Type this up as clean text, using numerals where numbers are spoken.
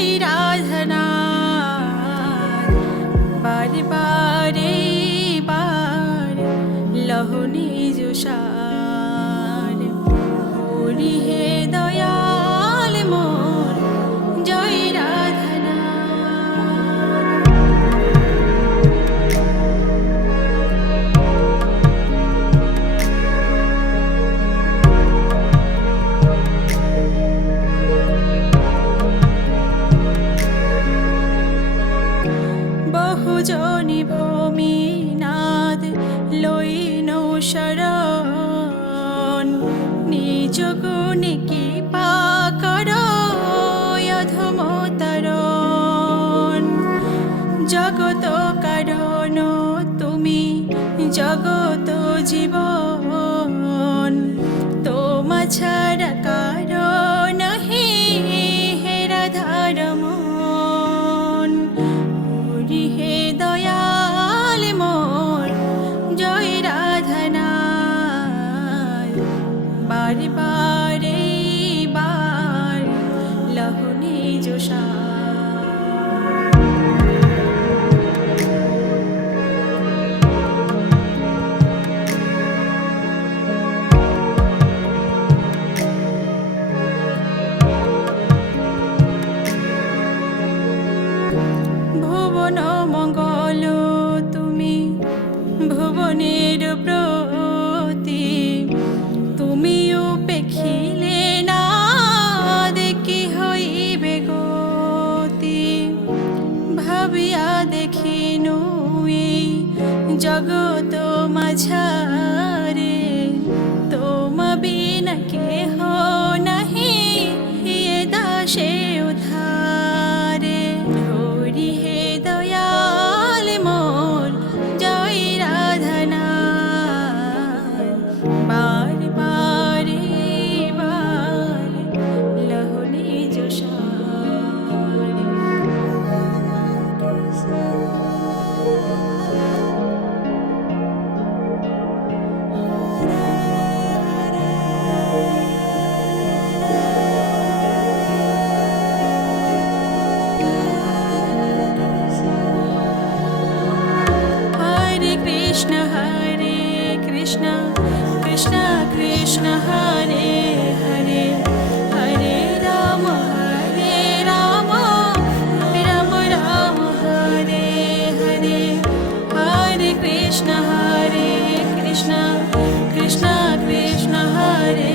জয় রাধনা বারে বারে বার লহনে জোসার হরি হে দয়াল মোর জয় রাধনা। বহুজনী ভূমিনাদ লইন শরণ নিজ গুণে কৃপা করো অধমতরণ। জগত কারণ তুমি জগত জীবন তোমা ছাড়া কারণ হে রাধারমণ। হরি হে দয়াল মোর জয় রাধনা বারে বারে বার লহনে জোসার। ভুবন মঙ্গল তুমি ভুবনের প্রতি তুমি উপেক্ষিলে না দেখি হইবে গতি। ভাবিয়া দেখিনু এই জগত মাঝারে তোমা বিনা কেহ নাহি এ দাসে উদ্ধারে। হরি হে দয়াল মোর জয় রাধনা বার বারে বার লহনে juicer. Hare Krishna Krishna Krishna Hare Hare Hare Rama Rama Rama Hare Hare. Hare Krishna Krishna Krishna Hare